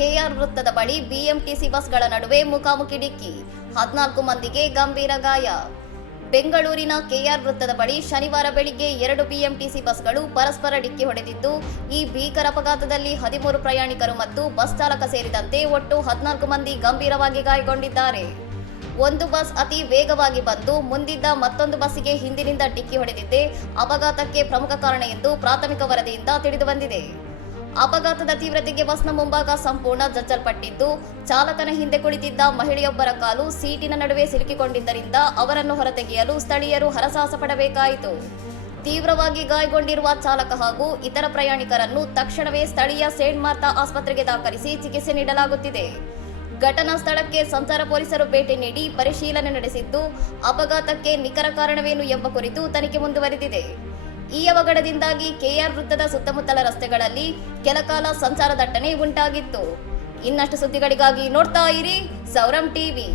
K R ವೃತ್ತದ ಬಳಿ BMTC ಬಸ್ಗಳ ನಡುವೆ ಮುಖಾಮುಖಿ ಡಿಕ್ಕಿ, 14 ಮಂದಿಗೆ ಗಂಭೀರ ಗಾಯ. ಬೆಂಗಳೂರಿನ ಕೆಆರ್ ವೃತ್ತದ ಬಳಿ ಶನಿವಾರ ಬೆಳಿಗ್ಗೆ 2 ಬಿಎಂಟಿಸಿ ಬಸ್ಗಳು ಪರಸ್ಪರ ಡಿಕ್ಕಿ ಹೊಡೆದಿದ್ದು, ಈ ಭೀಕರ ಅಪಘಾತದಲ್ಲಿ 13 ಪ್ರಯಾಣಿಕರು ಮತ್ತು ಬಸ್ ಚಾಲಕ ಸೇರಿದಂತೆ ಒಟ್ಟು 14 ಮಂದಿ ಗಂಭೀರವಾಗಿ ಗಾಯಗೊಂಡಿದ್ದಾರೆ. ಒಂದು ಬಸ್ ಅತಿ ವೇಗವಾಗಿ ಬಂದು ಮುಂದಿದ್ದ ಮತ್ತೊಂದು ಬಸ್ಸಿಗೆ ಹಿಂದಿನಿಂದ ಡಿಕ್ಕಿ ಹೊಡೆದಿದ್ದೇ ಅಪಘಾತಕ್ಕೆ ಪ್ರಮುಖ ಕಾರಣ ಎಂದು ಪ್ರಾಥಮಿಕ ವರದಿಯಿಂದ ತಿಳಿದುಬಂದಿದೆ. ಅಪಘಾತದ ತೀವ್ರತೆಗೆ ಬಸ್ನ ಮುಂಭಾಗ ಸಂಪೂರ್ಣ ಜಜ್ಜಲ್ಪಟ್ಟಿದ್ದು, ಚಾಲಕನ ಹಿಂದೆ ಕುಳಿತಿದ್ದ ಮಹಿಳೆಯೊಬ್ಬರ ಕಾಲು ಸೀಟಿನ ನಡುವೆ ಸಿಲುಕಿಕೊಂಡಿದ್ದರಿಂದ ಅವರನ್ನು ಹೊರತೆಗೆಯಲು ಸ್ಥಳೀಯರು ಹರಸಾಹಸ ಪಡಬೇಕಾಯಿತು. ತೀವ್ರವಾಗಿ ಗಾಯಗೊಂಡಿರುವ ಚಾಲಕ ಹಾಗೂ ಇತರ ಪ್ರಯಾಣಿಕರನ್ನು ತಕ್ಷಣವೇ ಸ್ಥಳೀಯ ಸೇಂಟ್ ಮಾರ್ತಾ ಆಸ್ಪತ್ರೆಗೆ ದಾಖಲಿಸಿ ಚಿಕಿತ್ಸೆ ನೀಡಲಾಗುತ್ತಿದೆ. ಘಟನಾ ಸ್ಥಳಕ್ಕೆ ಸಂಚಾರ ಪೊಲೀಸರು ಭೇಟಿ ನೀಡಿ ಪರಿಶೀಲನೆ ನಡೆಸಿದ್ದು, ಅಪಘಾತಕ್ಕೆ ನಿಖರ ಕಾರಣವೇನು ಎಂಬ ಕುರಿತು ತನಿಖೆ ಮುಂದುವರೆದಿದೆ. ಈ ಅವಘಡದಿಂದಾಗಿ ಕೆಆರ್ ವೃತ್ತದ ಸುತ್ತಮುತ್ತಲ ರಸ್ತೆಗಳಲ್ಲಿ ಕೆಲಕಾಲ ಸಂಚಾರ ದಟ್ಟಣೆ ಉಂಟಾಗಿತ್ತು. ಇನ್ನಷ್ಟು ಸುದ್ದಿಗಳಿಗಾಗಿ ನೋಡ್ತಾ ಇರಿ ಸೌರಂ ಟಿವಿ.